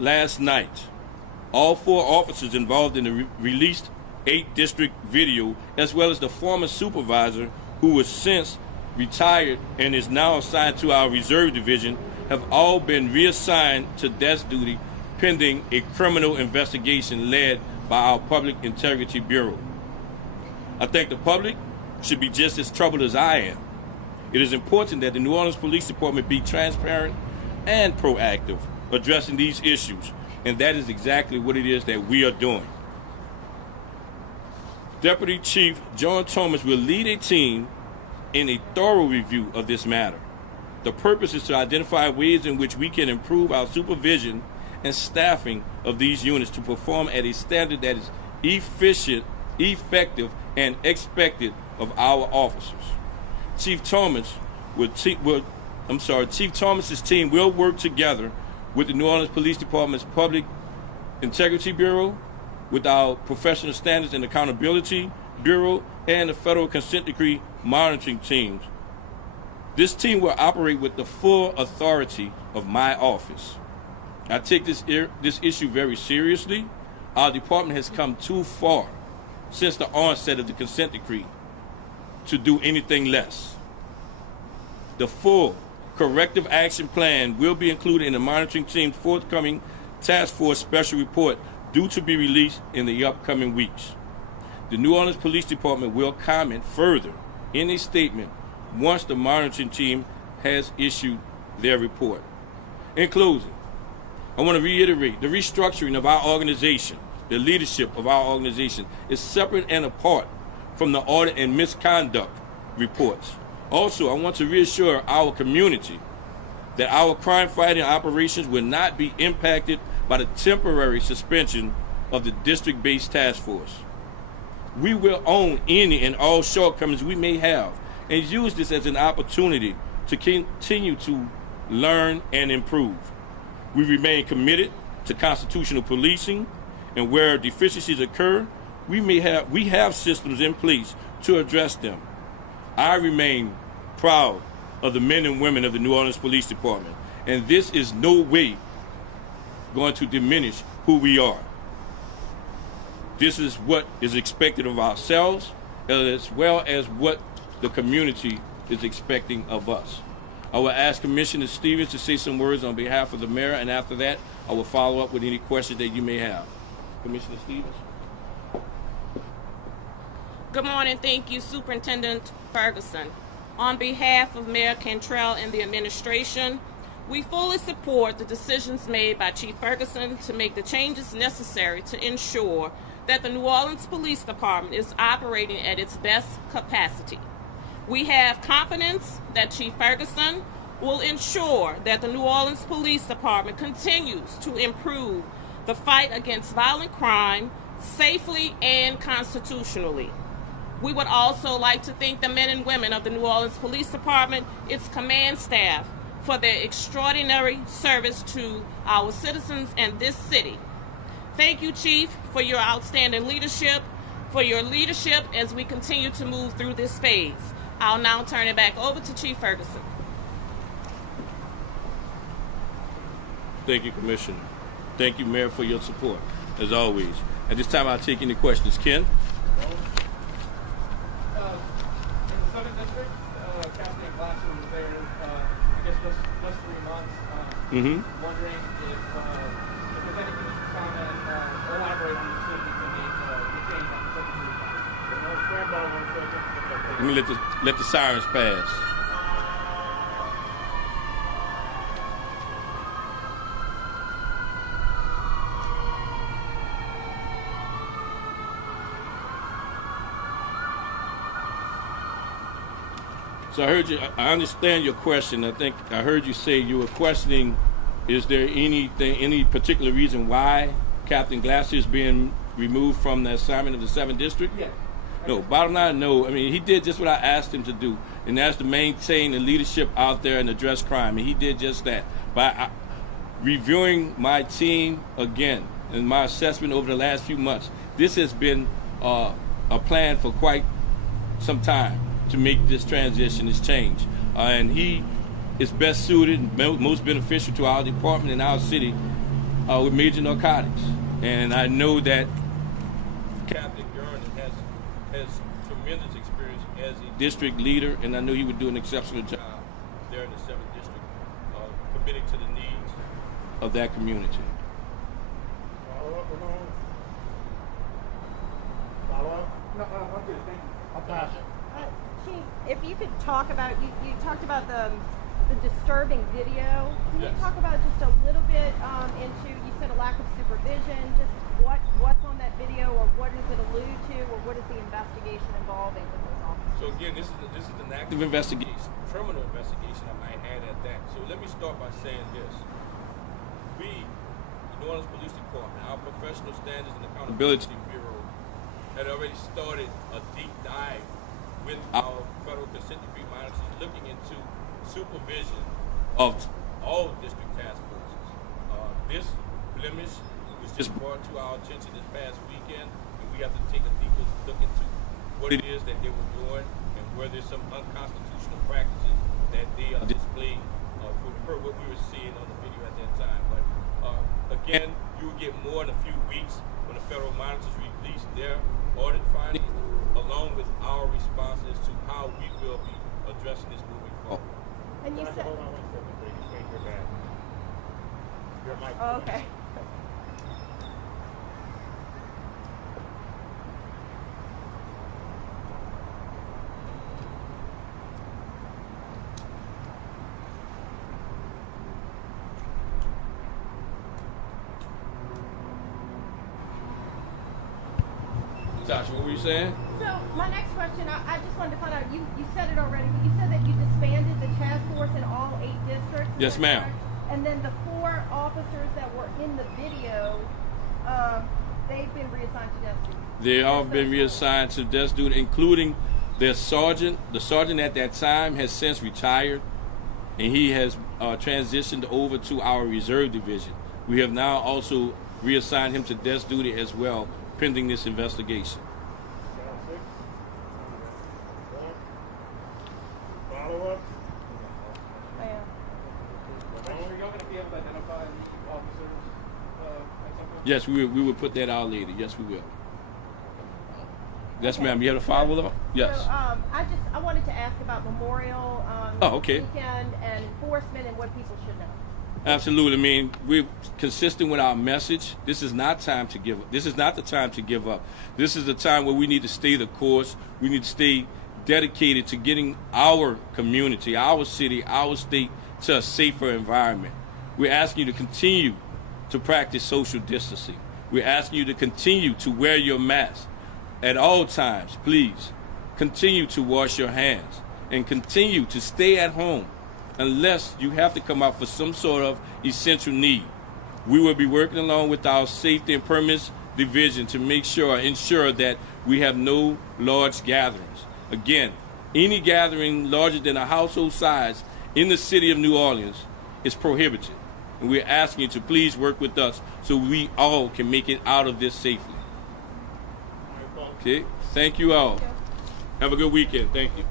last night, all 4 officers involved in the released 8 district video, as well as the former supervisor who was since retired and is now assigned to our reserve division, have all been reassigned to desk duty pending a criminal investigation led by our Public Integrity Bureau. I think the public should be just as troubled as I am. It is important that the New Orleans Police Department be transparent and proactive addressing these issues, and that is exactly what it is that we are doing. Deputy Chief John Thomas will lead a team in a thorough review of this matter. The purpose is to identify ways in which we can improve our supervision and staffing of these units to perform at a standard that is efficient, effective, and expected of our officers. Chief Thomas's team will work together with the New Orleans Police Department's Public Integrity Bureau, with our Professional Standards and Accountability Bureau, and the Federal Consent Decree monitoring teams. This team will operate with the full authority of my office. I take this issue very seriously. Our department has come too far since the onset of the consent decree to do anything less. The full corrective action plan will be included in the monitoring team's forthcoming task force special report due to be released in the upcoming weeks. The New Orleans Police Department will comment further in a statement once the monitoring team has issued their report. In closing, I want to reiterate the restructuring of our organization, the leadership of our organization, is separate and apart from the audit and misconduct reports. Also, I want to reassure our community that our crime-fighting operations will not be impacted by the temporary suspension of the district-based task force. We will own any and all shortcomings we may have and use this as an opportunity to continue to learn and improve. We remain committed to constitutional policing, and where deficiencies occur, we have systems in place to address them. I remain proud of the men and women of the New Orleans Police Department, and this is no way going to diminish who we are. This is what is expected of ourselves, as well as what the community is expecting of us. I will ask Commissioner Stevens to say some words on behalf of the mayor, and after that, I will follow up with any questions that you may have. Commissioner Stevens. Good morning. Thank you, Superintendent Ferguson. On behalf of Mayor Cantrell and the administration, we fully support the decisions made by Chief Ferguson to make the changes necessary to ensure that the New Orleans Police Department is operating at its best capacity. We have confidence that Chief Ferguson will ensure that the New Orleans Police Department continues to improve the fight against violent crime safely and constitutionally. We would also like to thank the men and women of the New Orleans Police Department, its command staff, for their extraordinary service to our citizens and this city. Thank you, Chief, for your outstanding leadership, as we continue to move through this phase. I'll now turn it back over to Chief Ferguson. Thank you, Commissioner. Thank you, Mayor, for your support, as always. At this time, I'll take any questions. Ken? In the 7th District, Captain Glasser was there, I guess just 3 months. Wondering if there's anything you can comment or elaborate on the decision to make the change on the second. Let me let the sirens pass. So I understand your question. I think I heard you say you were questioning, is there any particular reason why Captain Glasser is being removed from the assignment of the 7th District? Yeah. No, bottom line, no. I mean, he did just what I asked him to do, and that's to maintain the leadership out there and address crime, and he did just that. By reviewing my team again and my assessment over the last few months, this has been a plan for quite some time to make this transition, this change. And he is best suited and most beneficial to our department and our city with major narcotics. And I know that Captain Gurn has tremendous experience as a district leader, and I know he would do an exceptional job there in the 7th District, committing to the needs of that community. Follow up, Ramon? Follow up? No, I'm good. Thank you. I'll pass it. Chief, if you could talk about, you talked about the disturbing video. Can you Yes. talk about just a little bit into, you said a lack of supervision, just what's on that video, or what does it allude to, or what is the investigation involving with those officers? So again, this is an active investigation, criminal investigation, I might add at that. So let me start by saying this. We, the New Orleans Police Department, our Professional Standards and Accountability Bureau, had already started a deep dive with our federal consent decree monitors looking into supervision of all district task forces. This blemish was just brought to our attention this past weekend, and we have to take a deeper look into what it is that they were doing and where there's some unconstitutional practices that they are displaying for what we were seeing on the video at that time. But again, you will get more in a few weeks when the federal monitors release their audit findings, along with our response as to how we will be addressing this moving forward. And you said, Hold on 1 second, please. Wait your back. Your mic. oh, okay. Tasha, what were you saying? So my next question, I just wanted to find out, you said it already, but you said that you disbanded the task force in all 8 districts? Is Yes, that ma'am. correct? And then the 4 officers that were in the video, they've been reassigned to desk duty? They all Just been those 4. reassigned to desk duty, including their sergeant. The sergeant at that time has since retired, and he has transitioned over to our reserve division. We have now also reassigned him to desk duty as well, pending this investigation. Sound 6. 1. Follow up. Are you going to be able to identify these officers at some point? Yes, we will put that out later. Yes, we will. Yes, ma'am. You had a follow-up? Yes. So I wanted to ask about Memorial Oh, okay. weekend and enforcement and what people should know. Absolutely. I mean, we're consistent with our message. This is not time to give up. This is not the time to give up. This is the time where we need to stay the course. We need to stay dedicated to getting our community, our city, our state to a safer environment. We're asking you to continue to practice social distancing. We're asking you to continue to wear your mask at all times. Please continue to wash your hands and continue to stay at home unless you have to come out for some sort of essential need. We will be working along with our safety and permits division to ensure that we have no large gatherings. Again, any gathering larger than a household size in the city of New Orleans is prohibited. And we're asking you to please work with us so we all can make it out of this safely. Okay, thank you all. Have a good weekend. Thank you.